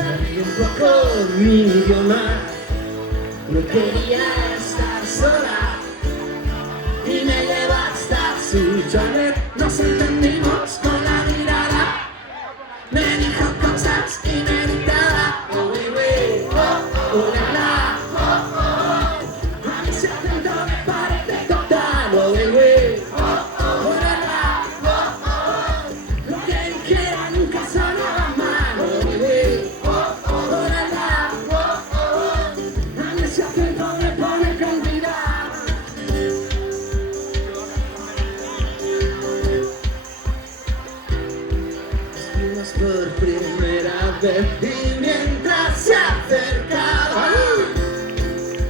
Sabía un poco mi idioma, no quería estar sola y me llevó hasta su chalet. Nos entendimos con la mirada, me dijo cosas y me gritaba: oh, baby, oh, oh, la, la, oh, oh. A mí ese acento me parece total, oh, baby, oh, oh, la, la, oh, oh. Lo que dijera nunca sonaba mal, oh, baby, oh, oh, la, la, oh, oh. A mí ese acento me pone candida. Por primera vez y mientras se acercaba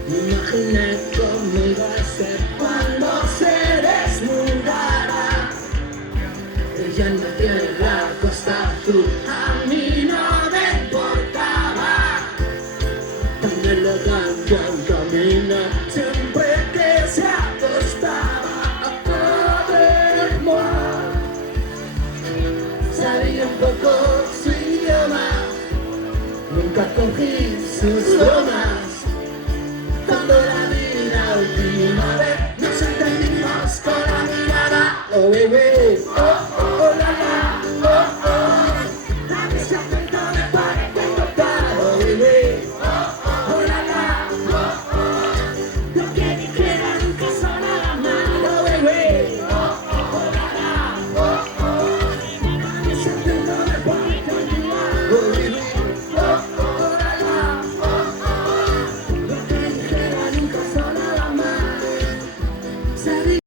imaginé cómo iba a ser cuando se desnudara. Ella nacía en la costa azul, a mí no me importaba. Tan elegante al caminar, siempre que se acostaba a ver more. Sabía un poco su idioma, nunca cogí sus bromas.